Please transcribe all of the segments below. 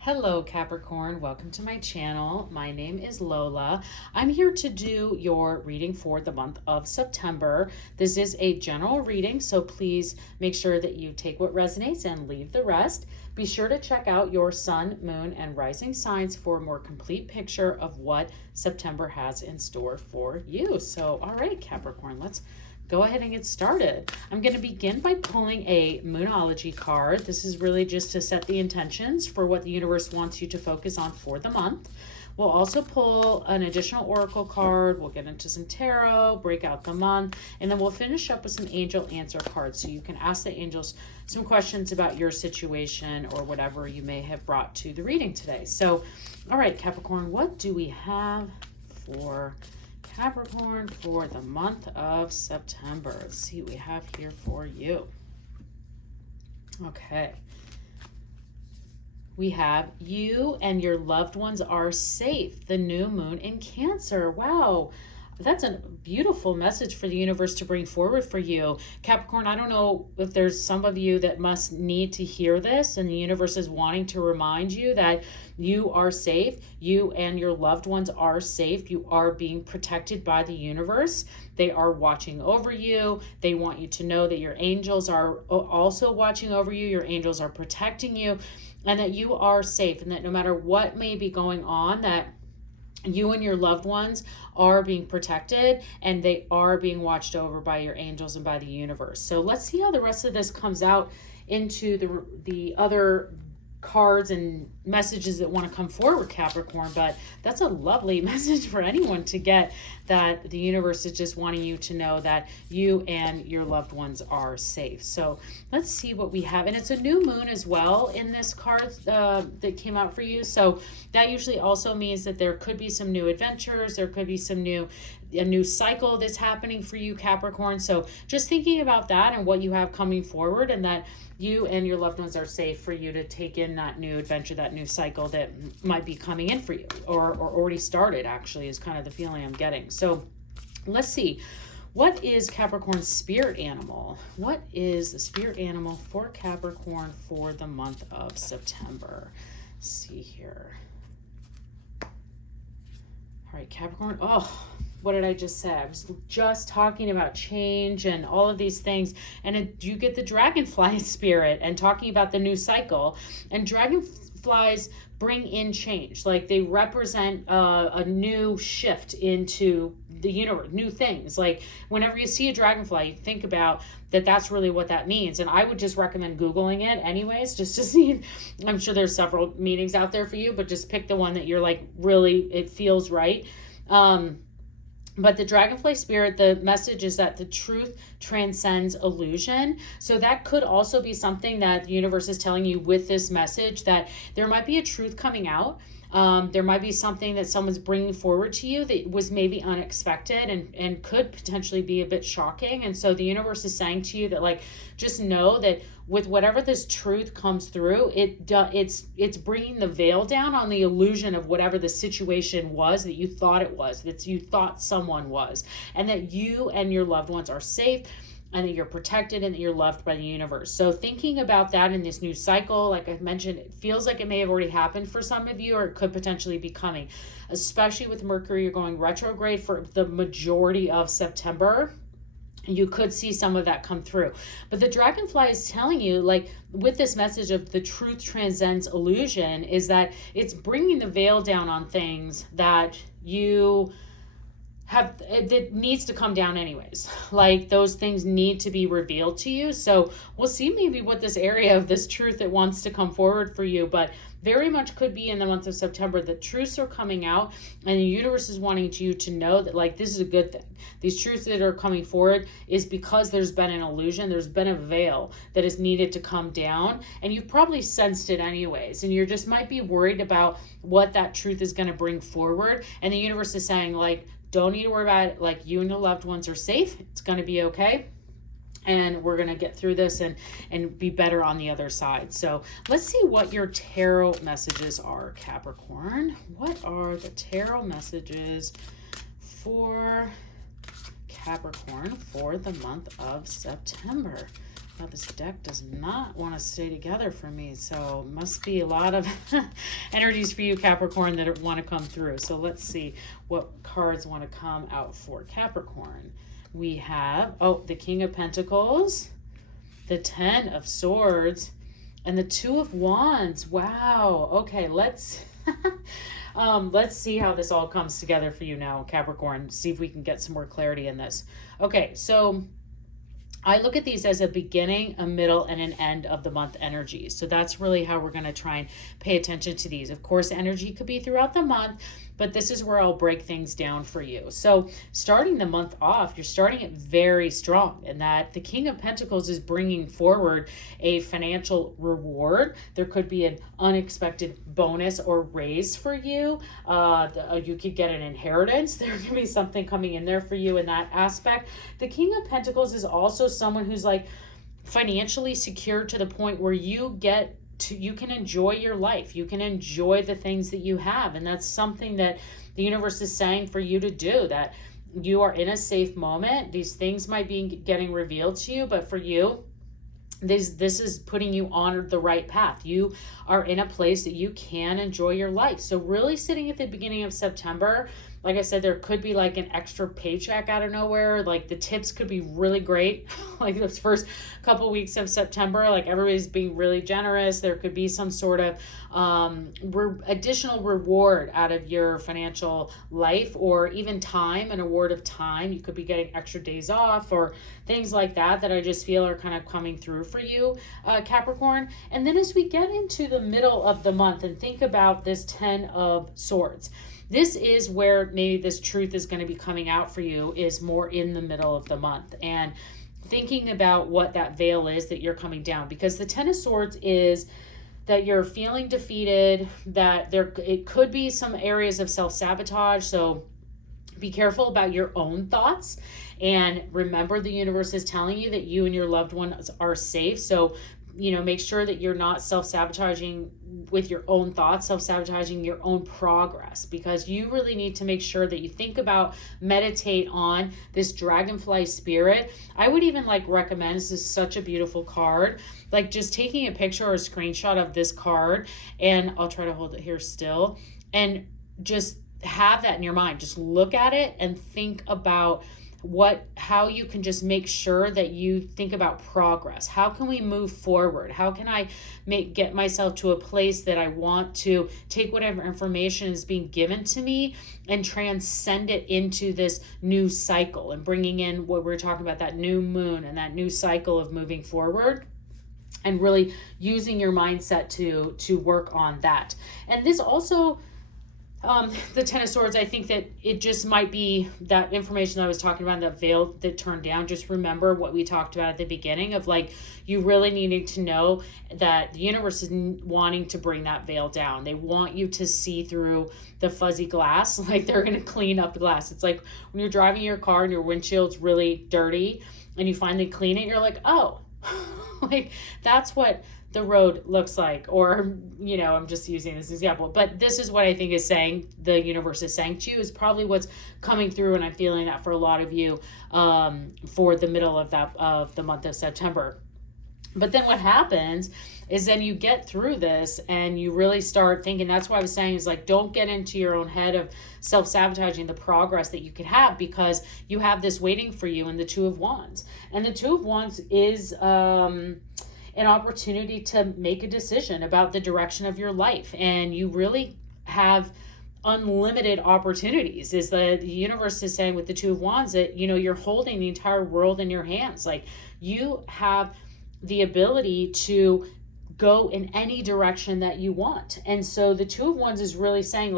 Hello Capricorn, welcome to my channel. My name is Lola. I'm here to do your reading for the month of September. This is a general reading, so please make sure that you take what resonates and leave the rest. Be sure to check out your sun, moon, and rising signs for a more complete picture of what September has in store for you. So, all right, Capricorn, let's go ahead and get started. I'm going to begin by pulling a Moonology card. This is really just to set the intentions for what the universe wants you to focus on for the month. We'll also pull an additional oracle card. We'll get into some tarot, break out the month, and then we'll finish up with some angel answer cards so you can ask the angels some questions about your situation or whatever you may have brought to the reading today. So, all right, Capricorn, what do we have for Capricorn for the month of September? Let's see what we have here for you. Okay. We have you and your loved ones are safe. The new moon in Cancer. Wow. That's a beautiful message for the universe to bring forward for you. Capricorn, I don't know if there's some of you that must need to hear this and the universe is wanting to remind you that you are safe. You and your loved ones are safe. You are being protected by the universe. They are watching over you. They want you to know that your angels are also watching over you. Your angels are protecting you and that you are safe and that no matter what may be going on, that you and your loved ones are being protected and they are being watched over by your angels and by the universe. So let's see how the rest of this comes out into the other cards and messages that want to come forward, Capricorn. But that's a lovely message for anyone to get, that the universe is just wanting you to know that you and your loved ones are safe. So let's see what we have. And it's a new moon as well in this card that came out for you. So that usually also means that there could be some new adventures. There could be a new cycle that's happening for you, Capricorn. So just thinking about that and what you have coming forward, and that you and your loved ones are safe for you to take in that new adventure, that new cycle that might be coming in for you or already started, actually, is kind of the feeling I'm getting. So let's see. What is Capricorn's spirit animal? What is the spirit animal for Capricorn for the month of September? Let's see here. All right, Capricorn. Oh, what did I just say? I was just talking about change and all of these things. And you get the dragonfly spirit and talking about the new cycle. And dragonflies bring in change. Like they represent a new shift into the universe, new things. Like whenever you see a dragonfly, you think about that's really what that means. And I would just recommend Googling it anyways, just to see. I'm sure there's several meanings out there for you, but just pick the one that you're like, really, it feels right. But the dragonfly spirit, the message is that the truth transcends illusion. So that could also be something that the universe is telling you with this message, that there might be a truth coming out. There might be something that someone's bringing forward to you that was maybe unexpected and could potentially be a bit shocking. And so the universe is saying to you that, like, just know that with whatever this truth comes through, it's bringing the veil down on the illusion of whatever the situation was that you thought it was, that you thought someone was, and that you and your loved ones are safe, and that you're protected and that you're loved by the universe. So thinking about that in this new cycle, like I mentioned, it feels like it may have already happened for some of you, or it could potentially be coming, especially with Mercury going retrograde for the majority of September. You could see some of that come through. But the dragonfly is telling you, like, with this message of the truth transcends illusion, is that it's bringing the veil down on things that you have, that needs to come down anyways. Like those things need to be revealed to you. So we'll see maybe what this area of this truth that wants to come forward for you, but very much could be in the month of September that truths are coming out and the universe is wanting you to know that, like, this is a good thing. These truths that are coming forward is because there's been an illusion, there's been a veil that is needed to come down, and you've probably sensed it anyways, and you just might be worried about what that truth is going to bring forward. And the universe is saying, like, don't need to worry about it. Like, you and your loved ones are safe. It's going to be okay. And we're going to get through this and be better on the other side. So let's see what your tarot messages are, Capricorn. What are the tarot messages for Capricorn for the month of September? Wow, this deck does not want to stay together for me. So must be a lot of energies for you, Capricorn, that want to come through. So let's see what cards want to come out for Capricorn. We have, the King of Pentacles, the Ten of Swords, and the Two of Wands. Wow. Okay, let's see how this all comes together for you now, Capricorn. See if we can get some more clarity in this. Okay, so I look at these as a beginning, a middle, and an end of the month energy. So that's really how we're going to try and pay attention to these. Of course, energy could be throughout the month, but this is where I'll break things down for you. So starting the month off, you're starting it very strong, and that the King of Pentacles is bringing forward a financial reward. There could be an unexpected bonus or raise for you. You could get an inheritance. There could be something coming in there for you in that aspect. The King of Pentacles is also someone who's like financially secure to the point where you can enjoy your life. You can enjoy the things that you have. And that's something that the universe is saying for you to do, that you are in a safe moment. These things might be getting revealed to you, but for you, this is putting you on the right path. You are in a place that you can enjoy your life. So really sitting at the beginning of September, like I said, there could be like an extra paycheck out of nowhere. Like the tips could be really great. Like those first couple weeks of September, like everybody's being really generous. There could be some sort of additional reward out of your financial life, or even time, an award of time. You could be getting extra days off or things like that I just feel are kind of coming through for you, Capricorn. And then as we get into the middle of the month and think about this Ten of Swords, this is where maybe this truth is going to be coming out for you, is more in the middle of the month, and thinking about what that veil is that you're coming down, because the Ten of Swords is that you're feeling defeated, that it could be some areas of self-sabotage. So be careful about your own thoughts, and remember the universe is telling you that you and your loved ones are safe. So make sure that you're not self-sabotaging with your own thoughts, self-sabotaging your own progress, because you really need to make sure that you think about, meditate on this Dragonfly spirit. I would even recommend, this is such a beautiful card, just taking a picture or a screenshot of this card, and I'll try to hold it here still, and just have that in your mind. Just look at it and think about how you can just make sure that you think about progress. How can we move forward? How can I get myself to a place that I want to take whatever information is being given to me and transcend it into this new cycle, and bringing in what we're talking about, that new moon and that new cycle of moving forward, and really using your mindset to work on that. And this also, the Ten of Swords, I think that it just might be that information that I was talking about, that veil that turned down. Just remember what we talked about at the beginning of you really needing to know that the universe is wanting to bring that veil down. They want you to see through the fuzzy glass. They're going to clean up the glass. It's like when you're driving your car and your windshield's really dirty and you finally clean it, you're like, oh, that's what the road looks like. Or I'm just using this example, but this is what I think the universe is saying to you, is probably what's coming through, and I'm feeling that for a lot of you for the middle of the month of September. But then what happens is then you get through this and you really start thinking, that's what I was saying, is don't get into your own head of self-sabotaging the progress that you could have, because you have this waiting for you in the Two of Wands. And the Two of Wands is an opportunity to make a decision about the direction of your life, and you really have unlimited opportunities. Is the universe is saying with the Two of Wands that you're holding the entire world in your hands. You have the ability to go in any direction that you want. And so the Two of Wands is really saying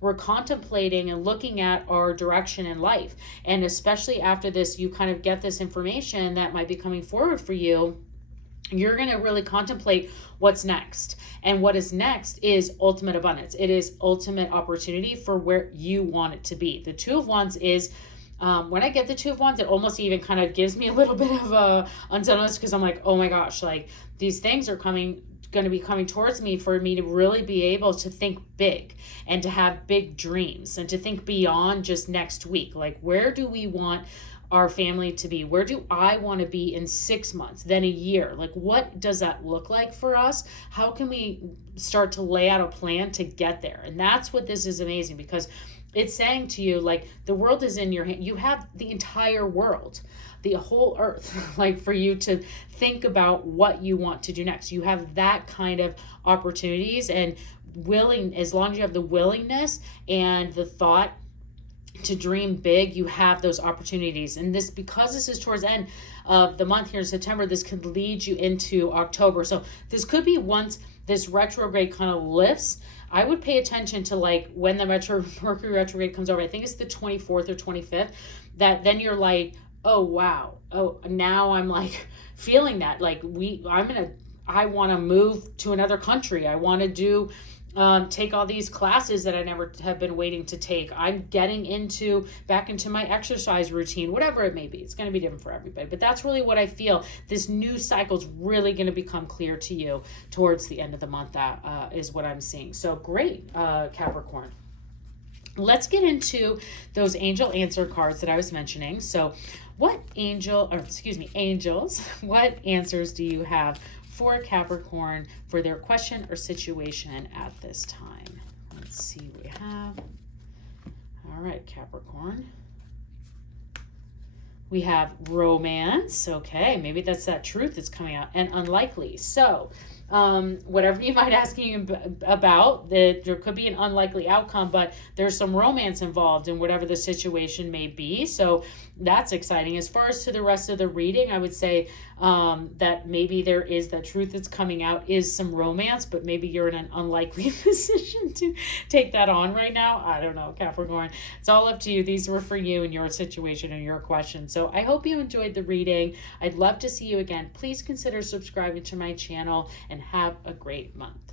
we're contemplating and looking at our direction in life, and especially after this, you kind of get this information that might be coming forward for you. You're going to really contemplate what's next. And what is next is ultimate abundance. It is ultimate opportunity for where you want it to be. The Two of Wands is, when I get the Two of Wands, it almost even kind of gives me a little bit of a unsettledness, because I'm like, oh my gosh, these things are going to be coming towards me for me to really be able to think big and to have big dreams and to think beyond just next week. Where do we want our family to be? Where do I want to be in 6 months, then a year? Like, what does that look like for us? How can we start to lay out a plan to get there? And that's what this is amazing, because it's saying to you, like, the world is in your hand. You have the entire world, the whole earth, like, for you to think about what you want to do next. You have that kind of opportunities and as long as you have the willingness and the thought to dream big, you have those opportunities. And this, because this is towards the end of the month here in September, this could lead you into October. So this could be, once this retrograde kind of lifts, I would pay attention to, like, when the Mercury retrograde comes over. I think it's the 24th or 25th, that then you're like, oh wow, oh, now I'm like feeling that, like, I want to move to another country. I want to do take all these classes that I never have been waiting to take. I'm getting back into my exercise routine, whatever it may be. It's going to be different for everybody, but that's really what I feel. This new cycle is really going to become clear to you towards the end of the month. That is what I'm seeing. So great, Capricorn. Let's get into those angel answer cards that I was mentioning. So angels, what answers do you have for Capricorn for their question or situation at this time? Let's see what we have. All right, Capricorn. We have romance. Okay, maybe that's that truth that's coming out, and unlikely. So whatever you might asking about, that there could be an unlikely outcome, but there's some romance involved in whatever the situation may be. So that's exciting. As far as to the rest of the reading, I would say that maybe there is that truth that's coming out is some romance, but maybe you're in an unlikely position to take that on right now. I don't know, Capricorn. It's all up to you. These were for you and your situation and your question. So I hope you enjoyed the reading. I'd love to see you again. Please consider subscribing to my channel, and have a great month.